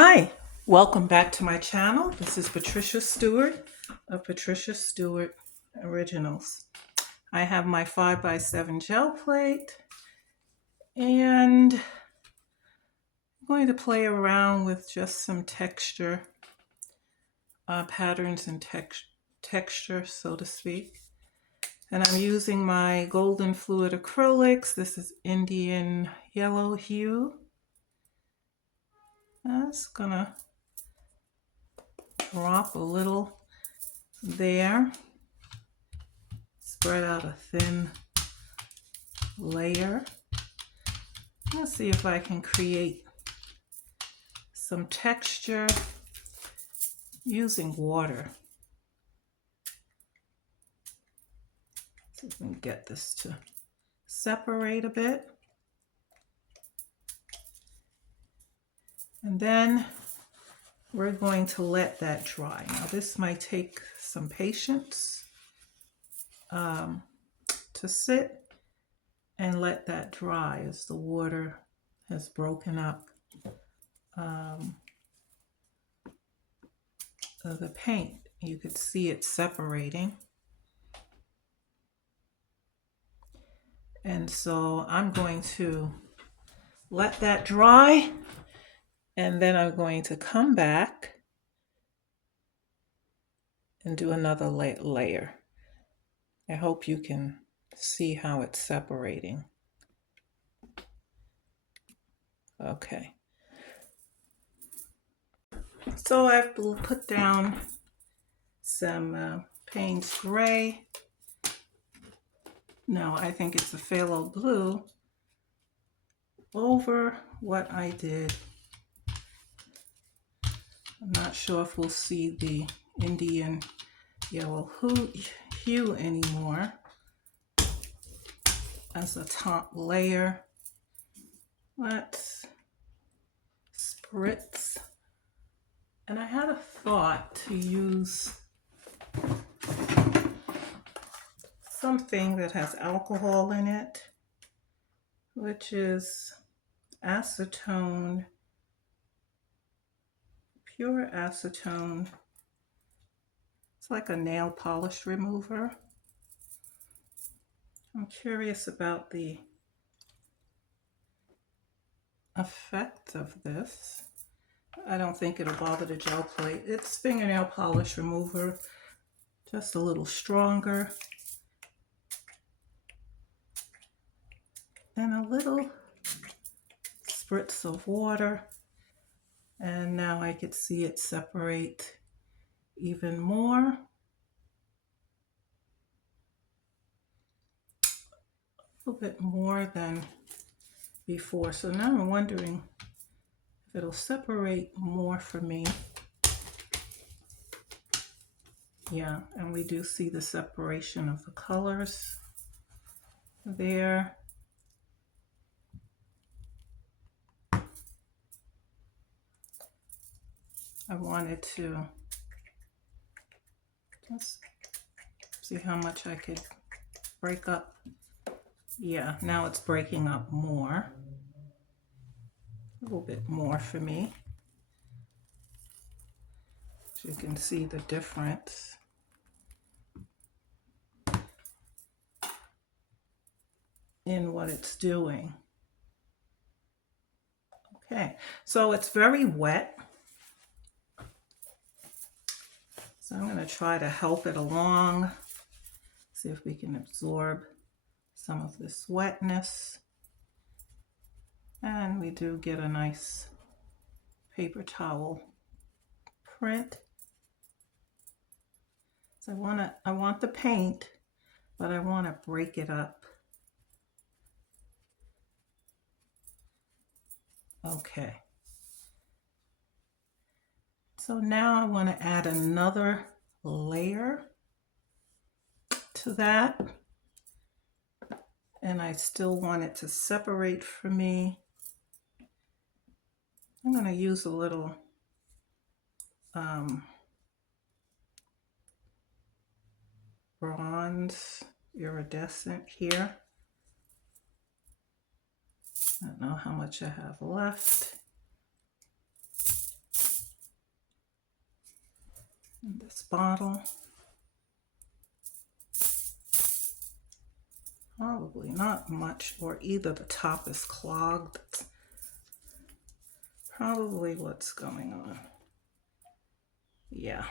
Hi, welcome back to my channel. This is Patricia Stuart of Patricia Stuart Originals. I have my 5x7 gel plate and I'm going to play around with just some texture, patterns and texture, so to speak. And I'm using my golden fluid acrylics. This is Indian yellow hue. That's gonna drop a little there. Spread out a thin layer. Let's see if I can create some texture using water. See if we can get this to separate a bit. And then we're going to let that dry. Now this might take some patience to sit and let that dry as the water has broken up the paint. You could see it separating. And so I'm going to let that dry, and then I'm going to come back and do another layer. I hope you can see how it's separating. Okay. So I've put down some Payne's Gray. No, I think it's a phthalo blue over what I did. I'm not sure if we'll see the Indian yellow hue anymore as a top layer. Let's spritz. And I had a thought to use something that has alcohol in it, which is acetone, pure acetone. It's like a nail polish remover. I'm curious about the effect of this. I don't think it'll bother the gel plate. It's fingernail polish remover, just a little stronger. And a little spritz of water. And now I could see it separate even more. A little bit more than before. So now I'm wondering if it'll separate more for me. Yeah, and we do see the separation of the colors there. I wanted to just see how much I could break up. Yeah, now it's breaking up more. A little bit more for me. So you can see the difference. In what it's doing. Okay, so it's very wet. So I'm going to try to help it along. See if we can absorb some of this wetness. And we do get a nice paper towel print. So I want the paint, but I want to break it up. Okay. So now I want to add another layer to that. And I still want it to separate for me. I'm going to use a little bronze iridescent here. I don't know how much I have left. in this bottle. Probably not much, or either the top is clogged. That's probably what's going on. Yeah.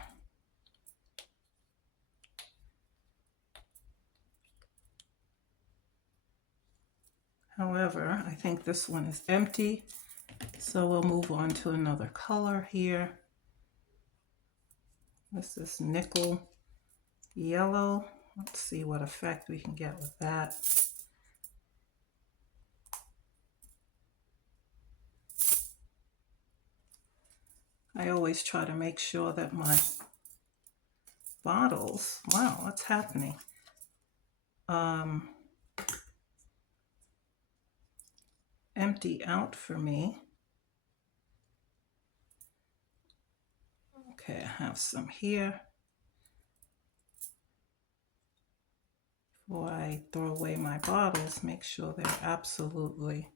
However, I think this one is empty, so we'll move on to another color here. This is nickel yellow. Let's see what effect we can get with that. I always try to make sure that my bottles, wow, what's happening? Empty out for me. Okay, I have some here. Before I throw away my bottles, make sure they're absolutely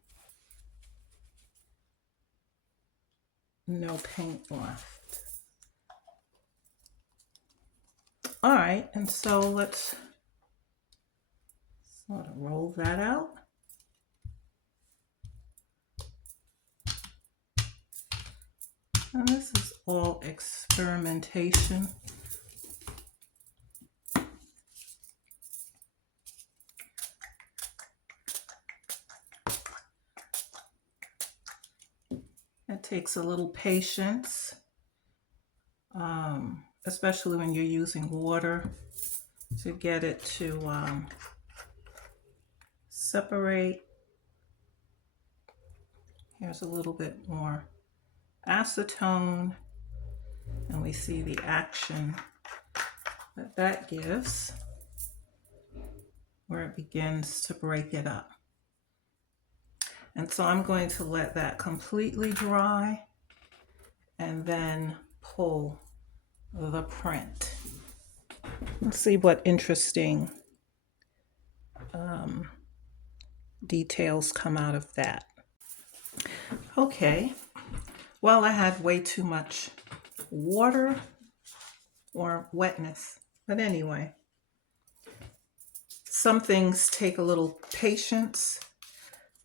no paint left. All right, and so let's sort of roll that out. And this is all experimentation. It takes a little patience, especially when you're using water, to get it to separate. Here's a little bit more acetone, and we see the action that that gives, where it begins to break it up. And so I'm going to let that completely dry and then pull the print. Let's see what interesting details come out of that. Okay, well, I had way too much water or wetness, but anyway, some things take a little patience,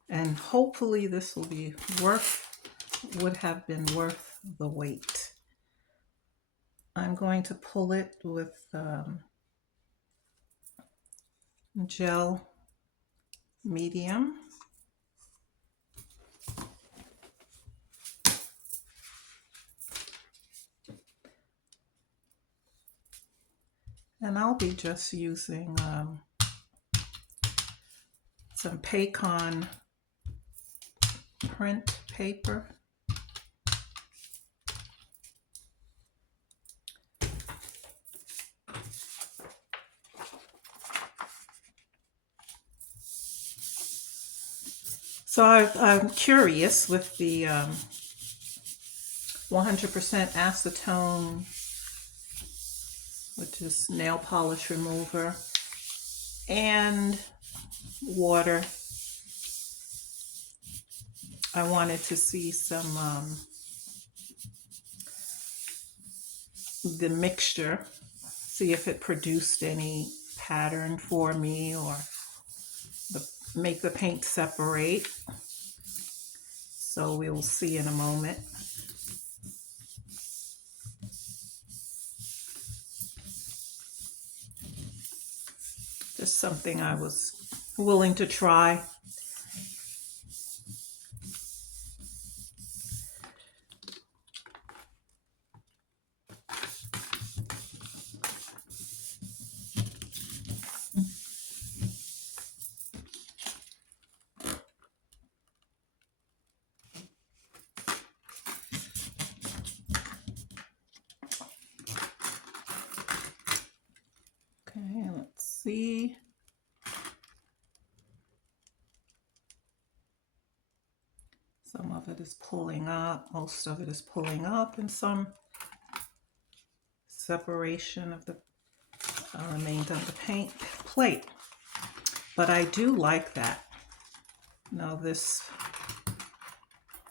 and hopefully this will be would have been worth the wait. I'm going to pull it with gel medium. And I'll be just using some Pacon print paper. So I'm curious with the 100% acetone, which is nail polish remover, and water. I wanted to see some the mixture, see if it produced any pattern for me or make the paint separate. So we'll see in a moment. Just something I was willing to try. Okay, let's see. Some of it is pulling up, most of it is pulling up, and some separation of the remains of the paint plate. But I do like that. Now this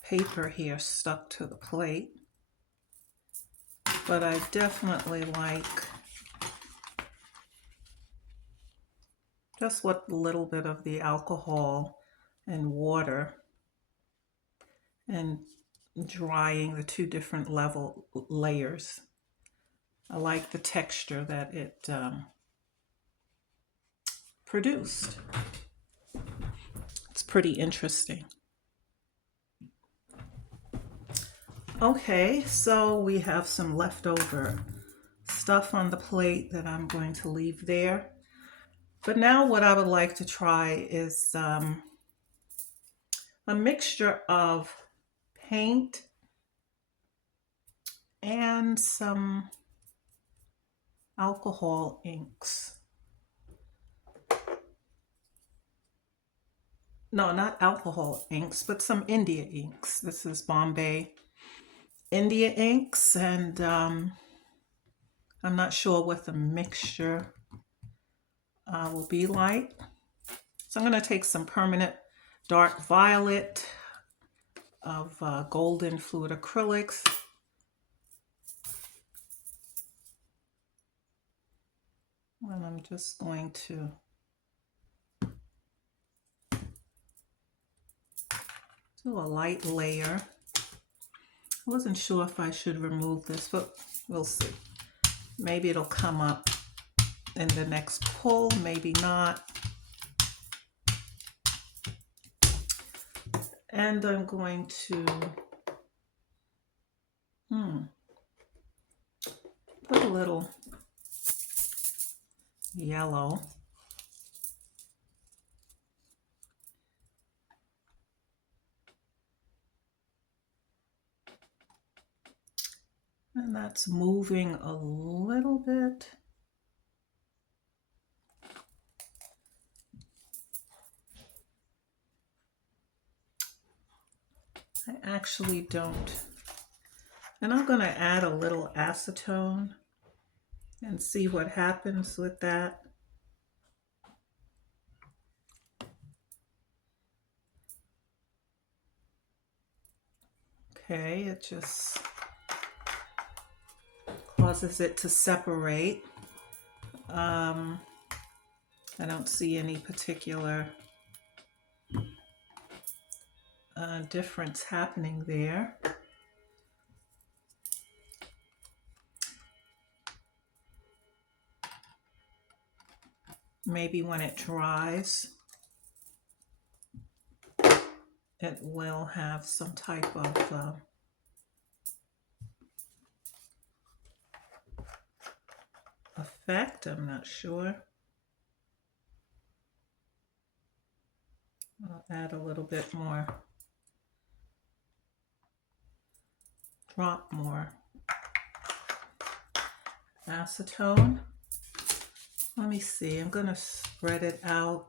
paper here stuck to the plate. but I definitely like just what little bit of the alcohol and water and drying the two different layers. I like the texture that it produced. It's pretty interesting. Okay, so we have some leftover stuff on the plate that I'm going to leave there. But now what I would like to try is a mixture of paint and some alcohol inks. No, not alcohol inks, but some India inks. This is Bombay India inks, and I'm not sure what the mixture will be like. So I'm going to take some permanent dark violet of golden fluid acrylics. And I'm just going to do a light layer. I wasn't sure if I should remove this, but we'll see. Maybe it'll come up in the next pull, maybe not. And I'm going to put a little yellow. And that's moving a little bit. I actually don't. And I'm going to add a little acetone and see what happens with that. Okay, it just causes it to separate. I don't see any particular difference happening there. Maybe when it dries, it will have some type of effect. I'm not sure. I'll add a little bit more, drop more acetone. Let me see, I'm going to spread it out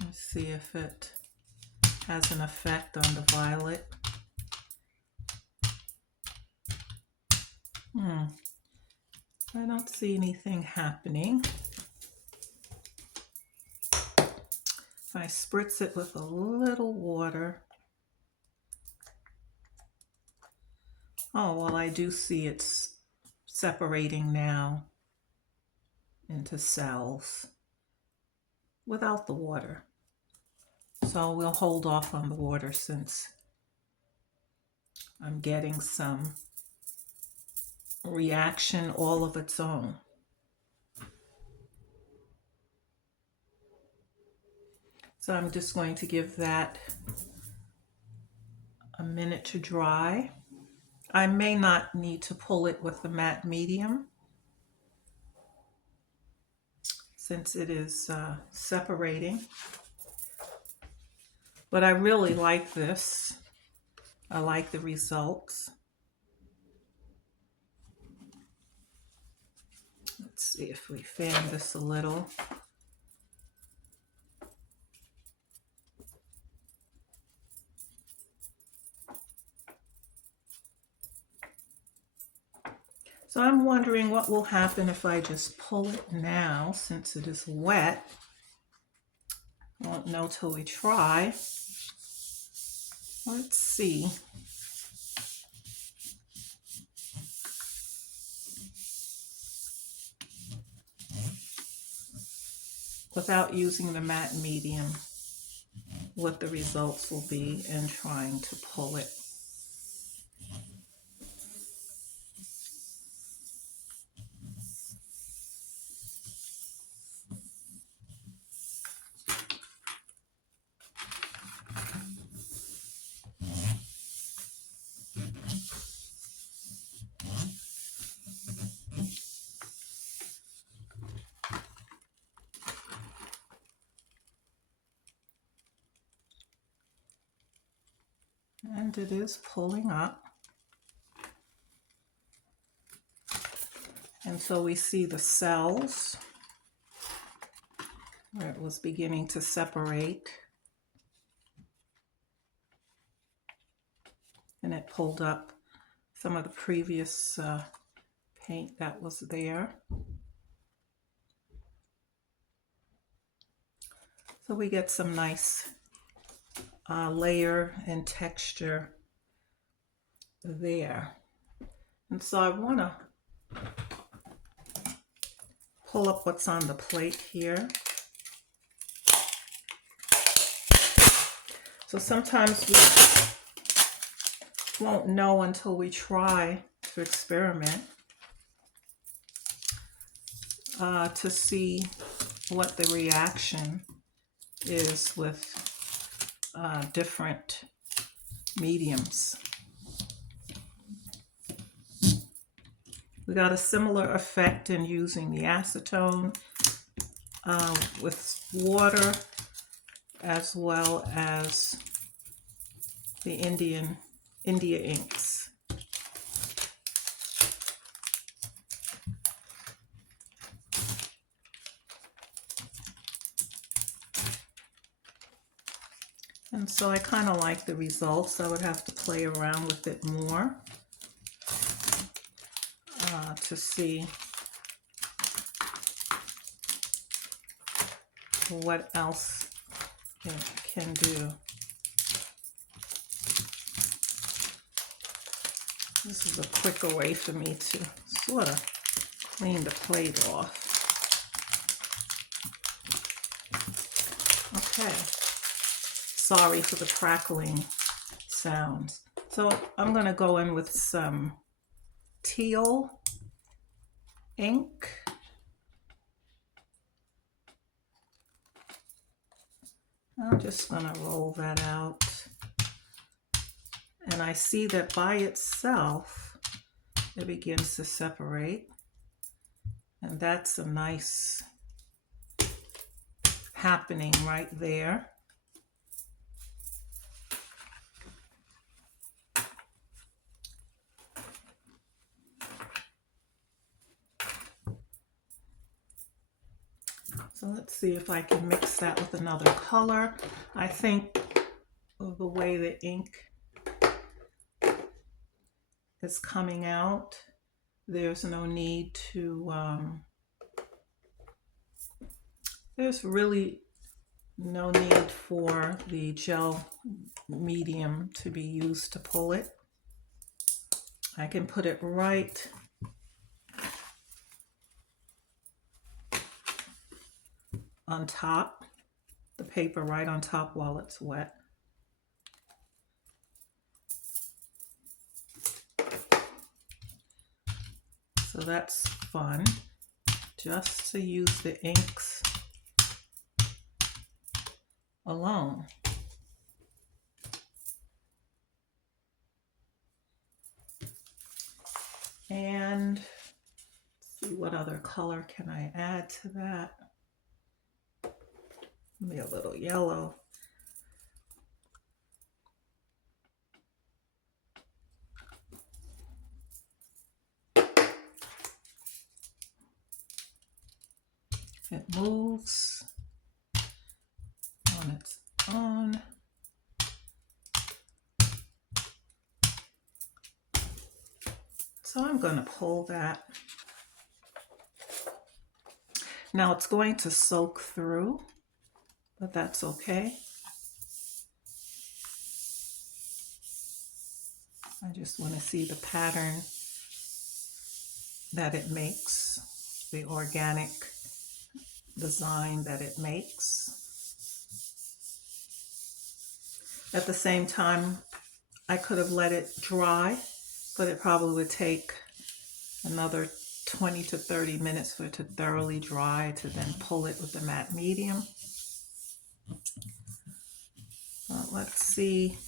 and see if it has an effect on the violet. I don't see anything happening. If I spritz it with a little water. Oh, well, I do see it's separating now into cells without the water. So we'll hold off on the water since I'm getting some reaction all of its own. So I'm just going to give that a minute to dry. I may not need to pull it with the matte medium since it is separating. But I really like this. I like the results. Let's see if we fan this a little. So I'm wondering what will happen if I just pull it now since it is wet. I won't know till we try. Let's see. without using the matte medium, what the results will be in trying to pull it. And it is pulling up. And so we see the cells where it was beginning to separate. And it pulled up some of the previous paint that was there. So we get some nice layer and texture there. And so I want to pull up what's on the plate here. So sometimes we won't know until we try to experiment to see what the reaction is with different mediums. We got a similar effect in using the acetone with water, as well as the India inks. And so I kind of like the results. I would have to play around with it more to see what else it can do. This is a quicker way for me to sort of clean the plate off. Okay. Sorry for the crackling sounds. So I'm going to go in with some teal ink. I'm just going to roll that out. And I see that by itself, it begins to separate. And that's a nice happening right there. So let's see if I can mix that with another color. I think of the way the ink is coming out, there's no need to, there's really no need for the gel medium to be used to pull it. I can put it right on top, the paper right on top while it's wet. So that's fun, just to use the inks alone. And let's see, what other color can I add to that? Maybe a little yellow. It moves on its own. So I'm going to pull that. Now it's going to soak through, but that's okay. I just want to see the pattern that it makes, the organic design that it makes. At the same time, I could have let it dry, but it probably would take another 20 to 30 minutes for it to thoroughly dry to then pull it with the matte medium. Let's see.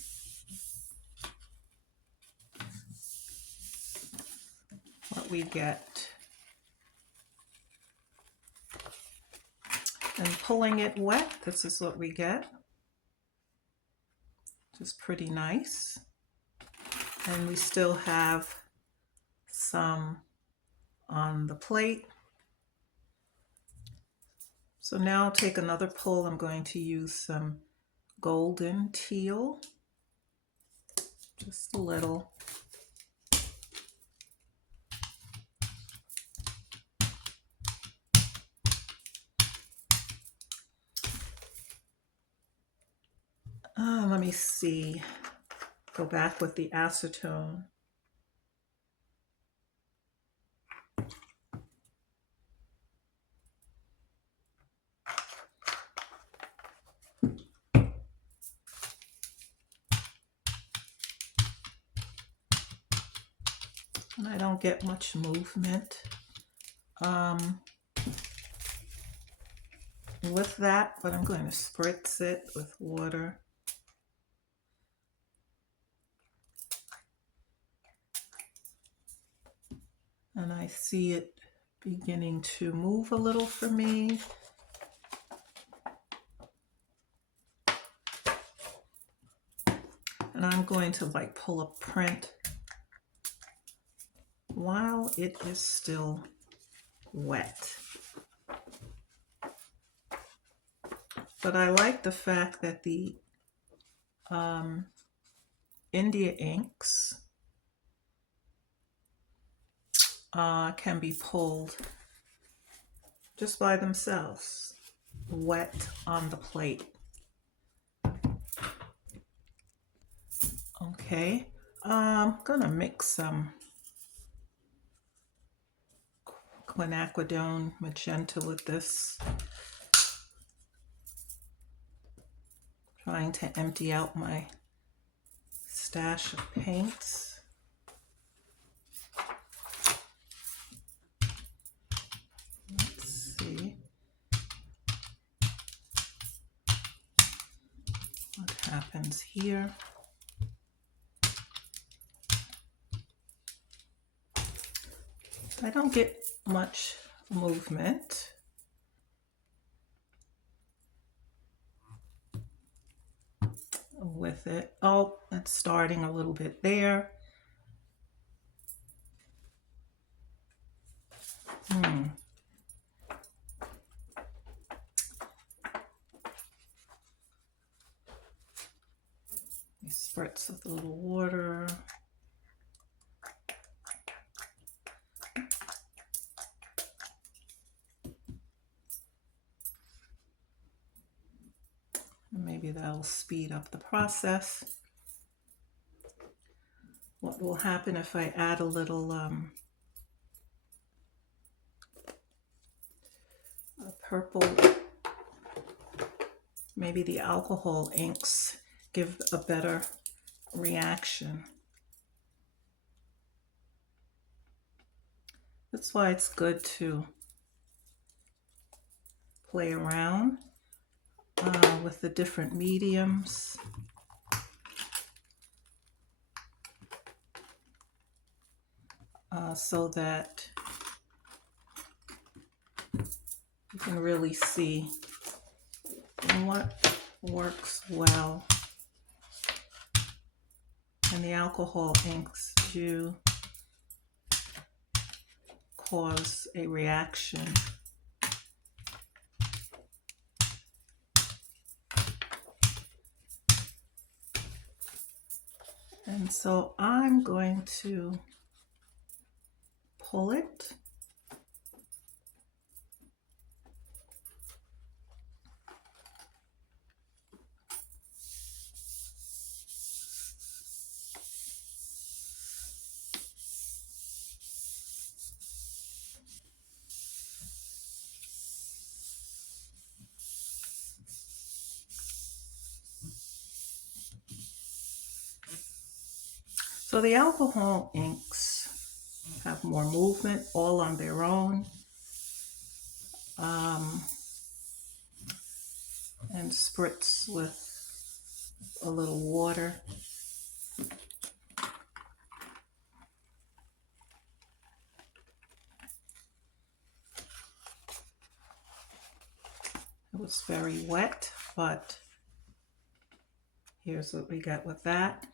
What we get. And pulling it wet, this is what we get. Just pretty nice. And we still have some on the plate. So now I'll take another pull. I'm going to use some golden teal, just a little. Let me see. Go back with the acetone. And I don't get much movement. With that, but I'm going to spritz it with water. And I see it beginning to move a little for me. And I'm going to like pull a print while it is still wet. But I like the fact that the India inks can be pulled just by themselves, wet on the plate. Okay, I'm gonna mix some quinacridone magenta with this. Trying to empty out my stash of paints. Let's see what happens here. I don't get much movement. With it. Oh, it's starting a little bit there. Spritz with a little water. Maybe that'll speed up the process. What will happen if I add a little purple? Maybe the alcohol inks give a better reaction. That's why it's good to play around with the different mediums. So that you can really see what works well. And the alcohol inks do cause a reaction. And so I'm going to pull it. So the alcohol inks have more movement all on their own. And spritz with a little water. It was very wet, but here's what we got with that.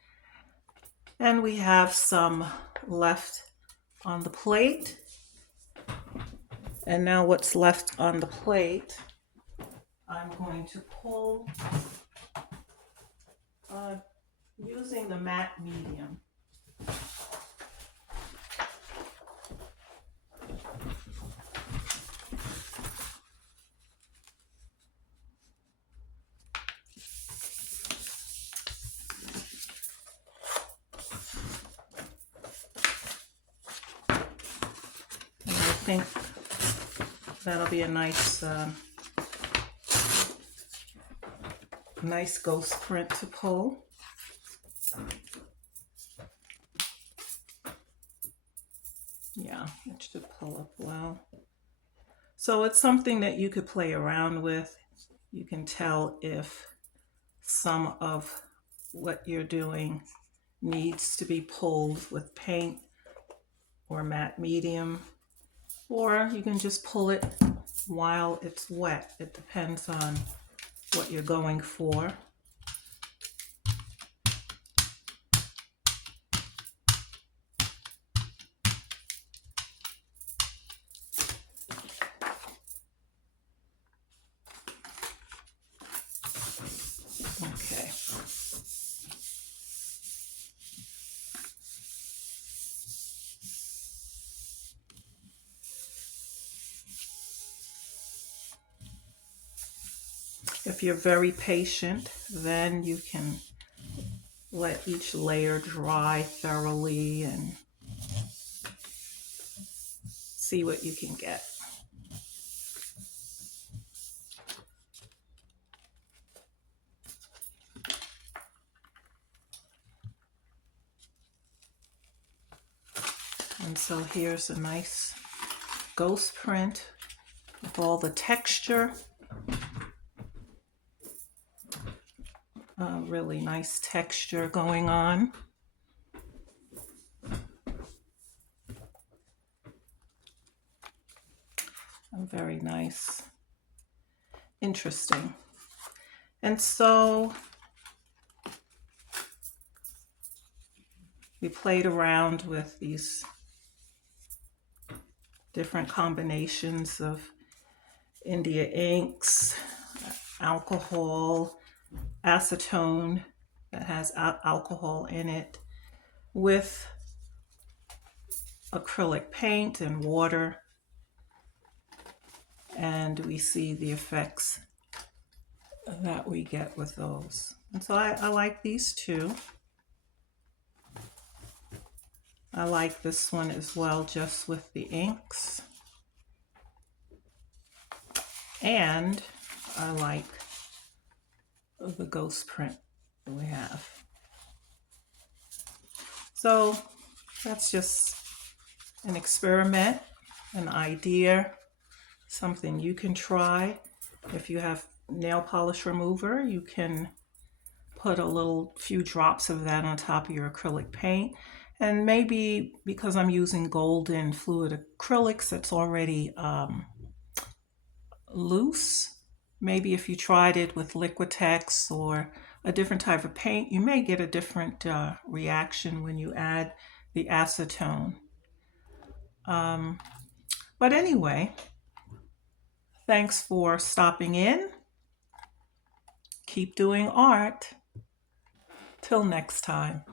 And we have some left on the plate. And now what's left on the plate, I'm going to pull using the matte medium. And I think that'll be a nice nice ghost print to pull. Yeah, it should pull up well. So it's something that you could play around with. You can tell if some of what you're doing needs to be pulled with paint or matte medium, or you can just pull it while it's wet. It depends on what you're going for. Okay. If you're very patient, then you can let each layer dry thoroughly and see what you can get. And so here's a nice ghost print with all the texture. Really nice texture going on. Very nice. Interesting. And so we played around with these different combinations of India inks, alcohol, acetone that has alcohol in it, with acrylic paint and water, and we see the effects that we get with those. And so I like these two. I like this one as well, just with the inks. And I like the ghost print that we have. So that's just an experiment, an idea, something you can try. If you have nail polish remover, you can put a few drops of that on top of your acrylic paint. And maybe because I'm using golden fluid acrylics that's already loose, maybe if you tried it with Liquitex or a different type of paint, you may get a different reaction when you add the acetone. But anyway, thanks for stopping in. Keep doing art. Till next time.